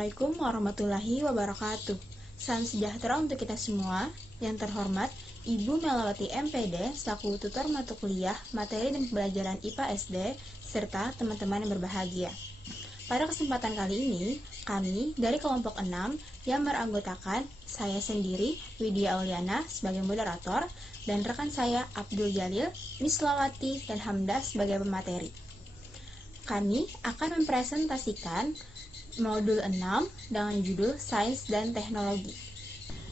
Assalamualaikum warahmatullahi wabarakatuh. Salam sejahtera untuk kita semua. Yang terhormat, Ibu Melawati MPD selaku tutor mata kuliah materi dan pembelajaran IPA SD serta teman-teman yang berbahagia. Pada kesempatan kali ini, kami dari kelompok 6 yang beranggotakan saya sendiri, Widya Auliana sebagai moderator, dan rekan saya Abdul Jalil, Mislawati, dan Hamdah sebagai pemateri. Kami akan mempresentasikan Modul 6 dengan judul Sains dan Teknologi.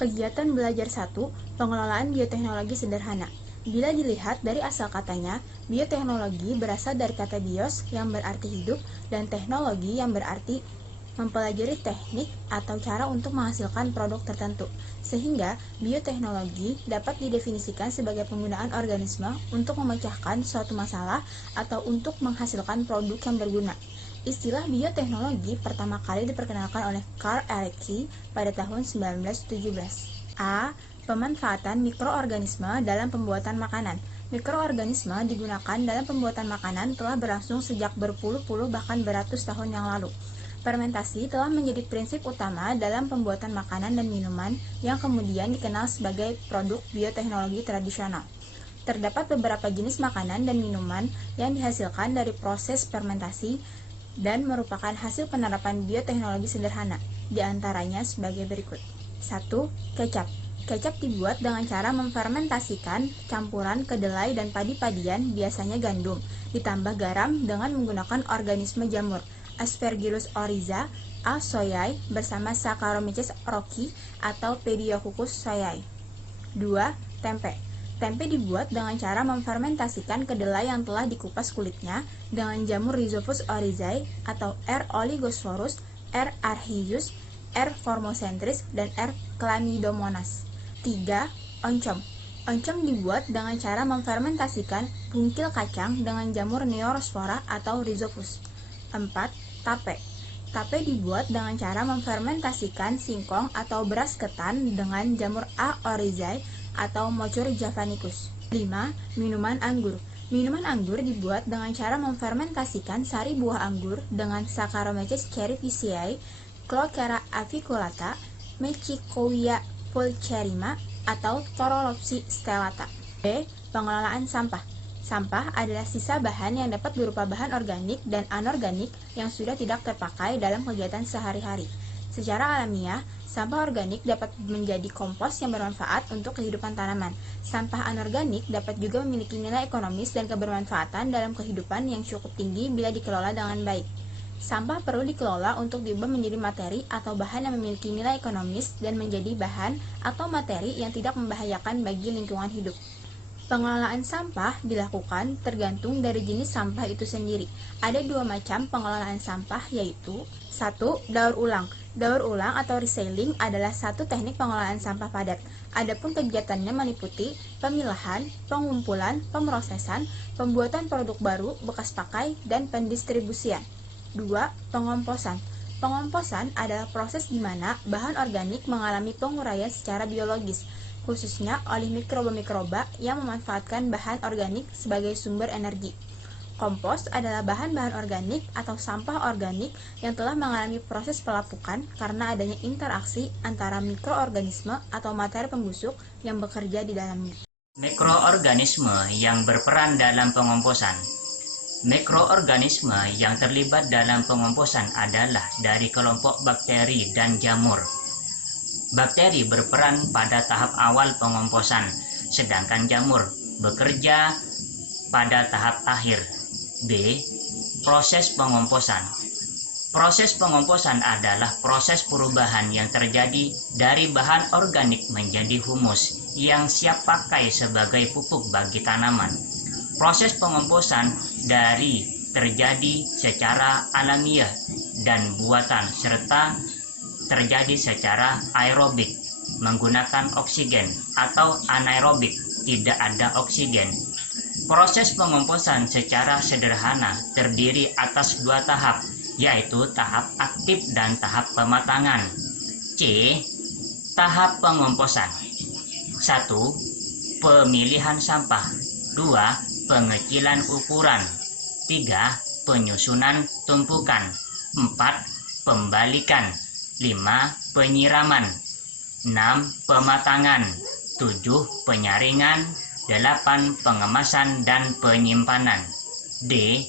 Kegiatan belajar 1, pengelolaan bioteknologi sederhana. Bila dilihat dari asal katanya, bioteknologi berasal dari kata bios yang berarti hidup dan teknologi yang berarti mempelajari teknik atau cara untuk menghasilkan produk tertentu. Sehingga bioteknologi dapat didefinisikan sebagai penggunaan organisme untuk memecahkan suatu masalah atau untuk menghasilkan produk yang berguna. Istilah bioteknologi pertama kali diperkenalkan oleh Carl Elecki pada tahun 1917. A. Pemanfaatan mikroorganisme dalam pembuatan makanan. Mikroorganisme digunakan dalam pembuatan makanan telah berlangsung sejak berpuluh-puluh bahkan beratus tahun yang lalu. Fermentasi telah menjadi prinsip utama dalam pembuatan makanan dan minuman yang kemudian dikenal sebagai produk bioteknologi tradisional. Terdapat beberapa jenis makanan dan minuman yang dihasilkan dari proses fermentasi dan merupakan hasil penerapan bioteknologi sederhana, di antaranya sebagai berikut. 1. Kecap. Kecap dibuat dengan cara memfermentasikan campuran kedelai dan padi-padian, biasanya gandum, ditambah garam dengan menggunakan organisme jamur, Aspergillus oryza, A. soyai, bersama Saccharomyces rocci atau Pediococcus soyai. 2. Tempe. Tempe dibuat dengan cara memfermentasikan kedelai yang telah dikupas kulitnya dengan jamur Rhizopus oryzae atau R. oligosporus, R. archizus, R. formocentris, dan R. chlamydomonas. 3. Oncom. Oncom dibuat dengan cara memfermentasikan bungkil kacang dengan jamur Neospora atau Rhizopus. 4. Tape. Tape dibuat dengan cara memfermentasikan singkong atau beras ketan dengan jamur A. oryzae atau Mochur javanicus. 5. Minuman anggur. Minuman anggur dibuat dengan cara memfermentasikan sari buah anggur dengan Saccharomyces cerevisiae, Clocara aviculata, Mecicoia pulcherrima, atau Ptorolopsis stellata. B. Pengelolaan sampah. Sampah adalah sisa bahan yang dapat berupa bahan organik dan anorganik yang sudah tidak terpakai dalam kegiatan sehari-hari. Secara alamiah, sampah organik dapat menjadi kompos yang bermanfaat untuk kehidupan tanaman. Sampah anorganik dapat juga memiliki nilai ekonomis dan kebermanfaatan dalam kehidupan yang cukup tinggi bila dikelola dengan baik. Sampah perlu dikelola untuk diubah menjadi materi atau bahan yang memiliki nilai ekonomis dan menjadi bahan atau materi yang tidak membahayakan bagi lingkungan hidup. Pengelolaan sampah dilakukan tergantung dari jenis sampah itu sendiri. Ada dua macam pengelolaan sampah, yaitu 1. Daur ulang. Daur ulang atau recycling adalah satu teknik pengelolaan sampah padat. Adapun kegiatannya meliputi pemilahan, pengumpulan, pemrosesan, pembuatan produk baru, bekas pakai, dan pendistribusian. 2. Pengomposan. Pengomposan adalah proses di mana bahan organik mengalami penguraian secara biologis, khususnya oleh mikroba-mikroba yang memanfaatkan bahan organik sebagai sumber energi. Kompos adalah bahan-bahan organik atau sampah organik yang telah mengalami proses pelapukan karena adanya interaksi antara mikroorganisme atau materi pembusuk yang bekerja di dalamnya. Mikroorganisme yang berperan dalam pengomposan. Mikroorganisme yang terlibat dalam pengomposan adalah dari kelompok bakteri dan jamur. Bakteri berperan pada tahap awal pengomposan, sedangkan jamur bekerja pada tahap akhir. B. Proses pengomposan. Proses pengomposan adalah proses perubahan yang terjadi dari bahan organik menjadi humus yang siap pakai sebagai pupuk bagi tanaman. Proses pengomposan terjadi secara alamiah dan buatan serta terjadi secara aerobik menggunakan oksigen atau anaerobik tidak ada oksigen. Proses pengomposan secara sederhana terdiri atas dua tahap, yaitu tahap aktif dan tahap pematangan. C. Tahap pengomposan. 1. Pemilihan sampah. 2. Pengecilan ukuran. 3. Penyusunan tumpukan. 4. Pembalikan. 5. Penyiraman. 6. Pematangan. 7. Penyaringan. 8. Pengemasan dan penyimpanan. D.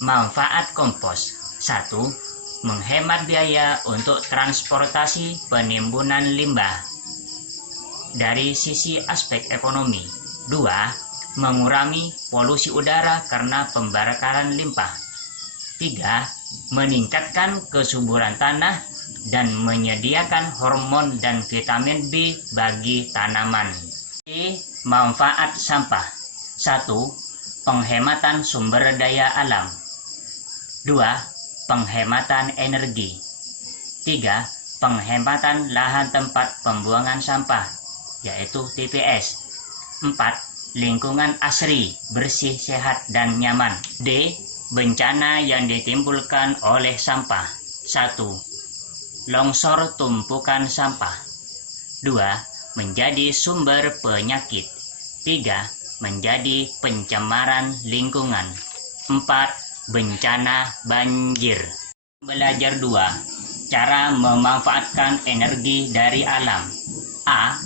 Manfaat kompos. 1. Menghemat biaya untuk transportasi penimbunan limbah dari sisi aspek ekonomi. 2. Mengurangi polusi udara karena pembakaran limbah. 3. Meningkatkan kesuburan tanah dan menyediakan hormon dan vitamin B bagi tanaman. E. Manfaat sampah. 1. Penghematan sumber daya alam. 2. Penghematan energi. 3. Penghematan lahan tempat pembuangan sampah, yaitu TPS. 4. Lingkungan asri, bersih, sehat, dan nyaman. D. Bencana yang ditimbulkan oleh sampah. 1. Longsor tumpukan sampah. 2. Menjadi sumber penyakit. 3. Menjadi pencemaran lingkungan. 4. Bencana banjir. Belajar 2. Cara memanfaatkan energi dari alam. A.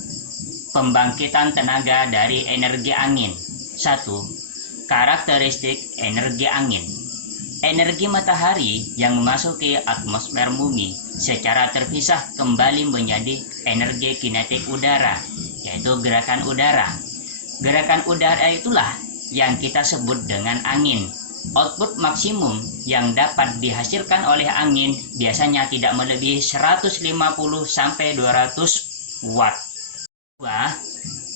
Pembangkitan tenaga dari energi angin. 1. Karakteristik energi angin. Energi matahari yang memasuki atmosfer bumi secara terpisah kembali menjadi energi kinetik udara, yaitu gerakan udara. Gerakan udara itulah yang kita sebut dengan angin. Output maksimum yang dapat dihasilkan oleh angin biasanya tidak melebihi 150 sampai 200 watt. 2.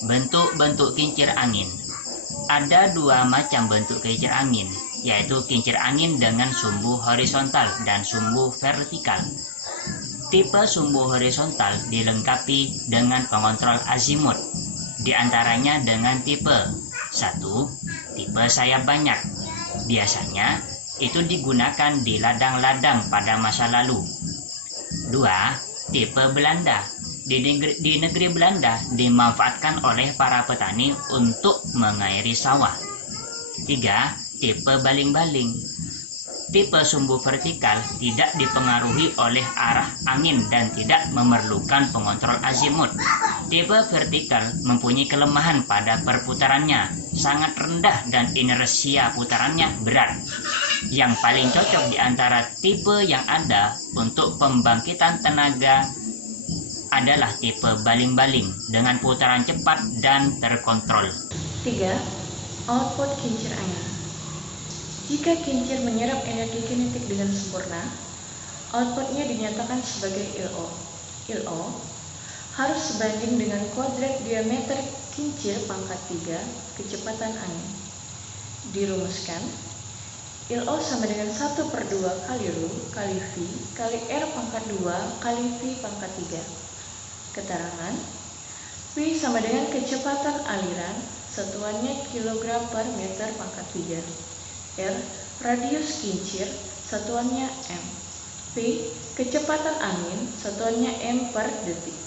Bentuk-bentuk kincir angin. Ada 2 macam bentuk kincir angin, yaitu kincir angin dengan sumbu horizontal dan sumbu vertikal. Tipe sumbu horizontal dilengkapi dengan pengontrol azimut, diantaranya dengan tipe 1. Tipe sayap banyak. Biasanya itu digunakan di ladang-ladang pada masa lalu. 2. Tipe Belanda. Di negeri Belanda dimanfaatkan oleh para petani untuk mengairi sawah. 3. Tipe baling-baling. Tipe sumbu vertikal tidak dipengaruhi oleh arah angin dan tidak memerlukan pengontrol azimut. Tipe vertikal mempunyai kelemahan pada perputarannya, sangat rendah dan inersia putarannya berat. Yang paling cocok di antara tipe yang ada untuk pembangkitan tenaga adalah tipe baling-baling dengan putaran cepat dan terkontrol. 3. Output kincir angin. Jika kincir menyerap energi kinetik dengan sempurna, outputnya dinyatakan sebagai ILO. ILO harus sebanding dengan kuadrat diameter kincir pangkat 3 kecepatan angin. Dirumuskan, ILO sama dengan 1/2 kali ρ kali V kali R pangkat 2 kali V pangkat 3. Keterangan, V sama dengan kecepatan aliran, satuannya kilogram per meter pangkat 3. R, radius kincir, satuannya M. V, kecepatan angin, satuannya M per detik.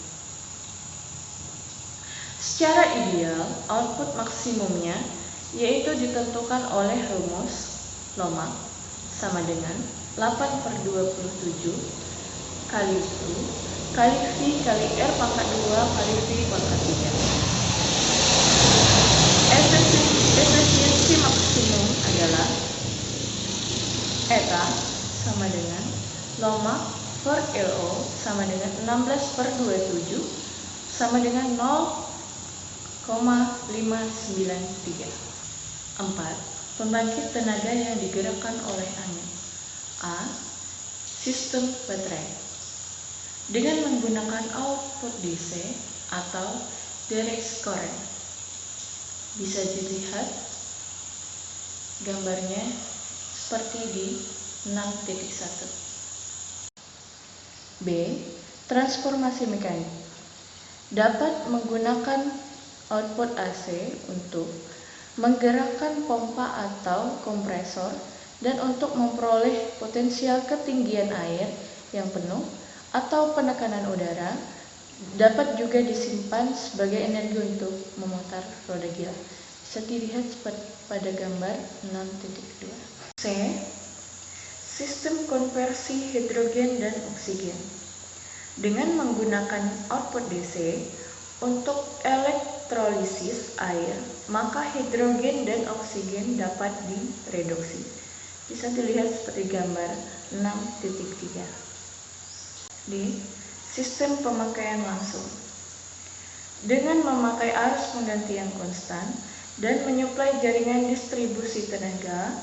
Secara ideal, output maksimumnya yaitu ditentukan oleh rumus Lomak sama dengan 8/27 kali V kali V kali R pangkat 2 kali V pangkat 3. Efisiensi maksimum adalah eta sama dengan Lomak per LO sama dengan 16/27 sama dengan 0,593. 4. Pembangkit tenaga yang digerakkan oleh angin. A. Sistem baterai. Dengan menggunakan output DC atau direct current. Bisa dilihat gambarnya seperti di 6.1. B. Transformasi mekanik. Dapat menggunakan output AC untuk menggerakkan pompa atau kompresor dan untuk memperoleh potensial ketinggian air yang penuh atau penekanan udara. Dapat juga disimpan sebagai energi untuk memutar roda gila. Bisa dilihat pada gambar 6.2. C. Sistem konversi hidrogen dan oksigen. Dengan menggunakan output DC untuk elektrolisis air, maka hidrogen dan oksigen dapat direduksi. Bisa dilihat seperti gambar 6.3. D. Sistem pemakaian langsung. Dengan memakai arus pengganti yang konstan dan menyuplai jaringan distribusi tenaga,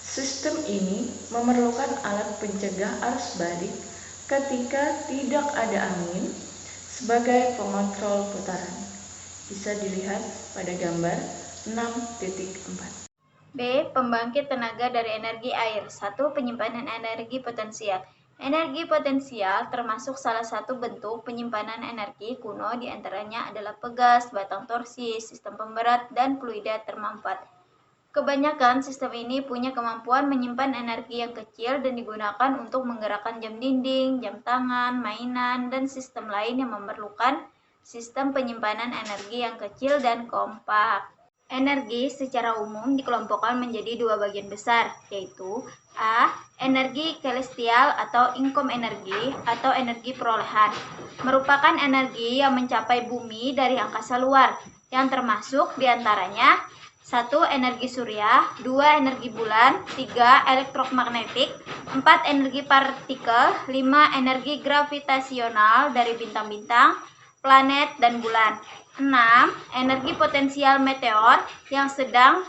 sistem ini memerlukan alat pencegah arus balik ketika tidak ada angin sebagai pengontrol putaran. Bisa dilihat pada gambar 6.4. B. Pembangkit tenaga dari energi air. 1. Penyimpanan energi potensial. Energi potensial termasuk salah satu bentuk penyimpanan energi kuno, diantaranya adalah pegas, batang torsi, sistem pemberat, dan fluida therma 4. Kebanyakan sistem ini punya kemampuan menyimpan energi yang kecil dan digunakan untuk menggerakkan jam dinding, jam tangan, mainan, dan sistem lain yang memerlukan sistem penyimpanan energi yang kecil dan kompak. Energi secara umum dikelompokkan menjadi dua bagian besar, yaitu A. Energi celestial atau income energi atau energi perolehan, merupakan energi yang mencapai bumi dari angkasa luar, yang termasuk diantaranya 1. Energi surya, 2. Energi bulan, 3. Elektromagnetik, 4. Energi partikel, 5. Energi gravitasional dari bintang-bintang, planet, dan bulan. 6. Energi potensial meteor yang sedang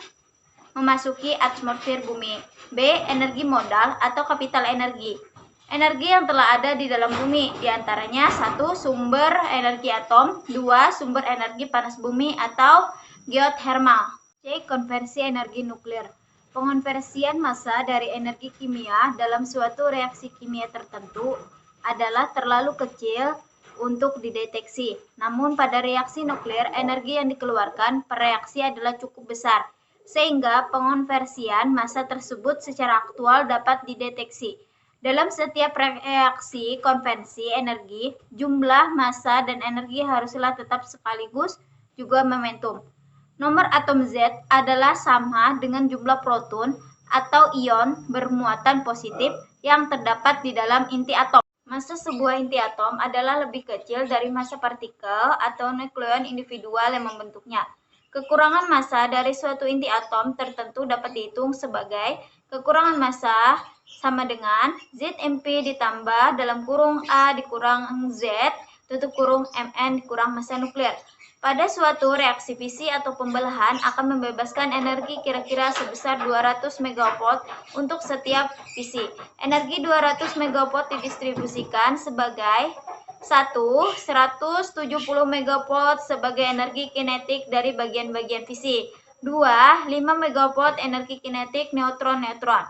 memasuki atmosfer bumi. B. Energi modal atau kapital energi. Energi yang telah ada di dalam bumi, diantaranya 1. Sumber energi atom, 2. Sumber energi panas bumi atau geothermal. C. Konversi energi nuklir. Pengonversian massa dari energi kimia dalam suatu reaksi kimia tertentu adalah terlalu kecil untuk dideteksi. Namun pada reaksi nuklir, energi yang dikeluarkan per reaksi adalah cukup besar, sehingga pengonversian massa tersebut secara aktual dapat dideteksi. Dalam setiap reaksi konversi energi, jumlah massa dan energi haruslah tetap sekaligus juga momentum. Nomor atom Z adalah sama dengan jumlah proton atau ion bermuatan positif yang terdapat di dalam inti atom. Massa sebuah inti atom adalah lebih kecil dari massa partikel atau nukleon individual yang membentuknya. Kekurangan massa dari suatu inti atom tertentu dapat dihitung sebagai kekurangan massa sama dengan ZMP ditambah dalam kurung A dikurang Z tutup kurung Mn dikurang massa nuklir. Pada suatu reaksi fisi atau pembelahan akan membebaskan energi kira-kira sebesar 200 MW untuk setiap fisi. Energi 200 MW didistribusikan sebagai 1. 170 MW sebagai energi kinetik dari bagian-bagian fisi. 2. 5 MW energi kinetik neutron-neutron.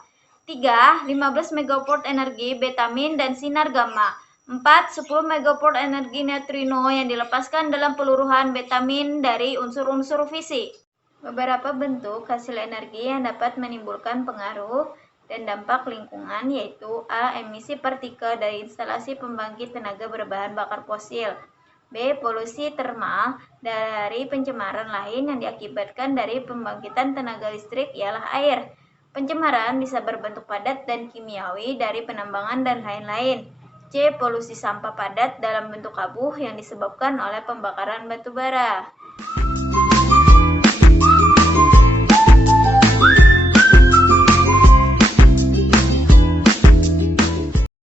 3. 15 MW energi betamin dan sinar gamma. 4. 10 MW energi neutrino yang dilepaskan dalam peluruhan betamin dari unsur-unsur fisi. Beberapa bentuk hasil energi yang dapat menimbulkan pengaruh dan dampak lingkungan yaitu A. Emisi partikel dari instalasi pembangkit tenaga berbahan bakar fosil. B. Polusi termal dari pencemaran lain yang diakibatkan dari pembangkitan tenaga listrik ialah air. Pencemaran bisa berbentuk padat dan kimiawi dari penambangan dan lain-lain. C. Polusi sampah padat dalam bentuk abu yang disebabkan oleh pembakaran batu bara.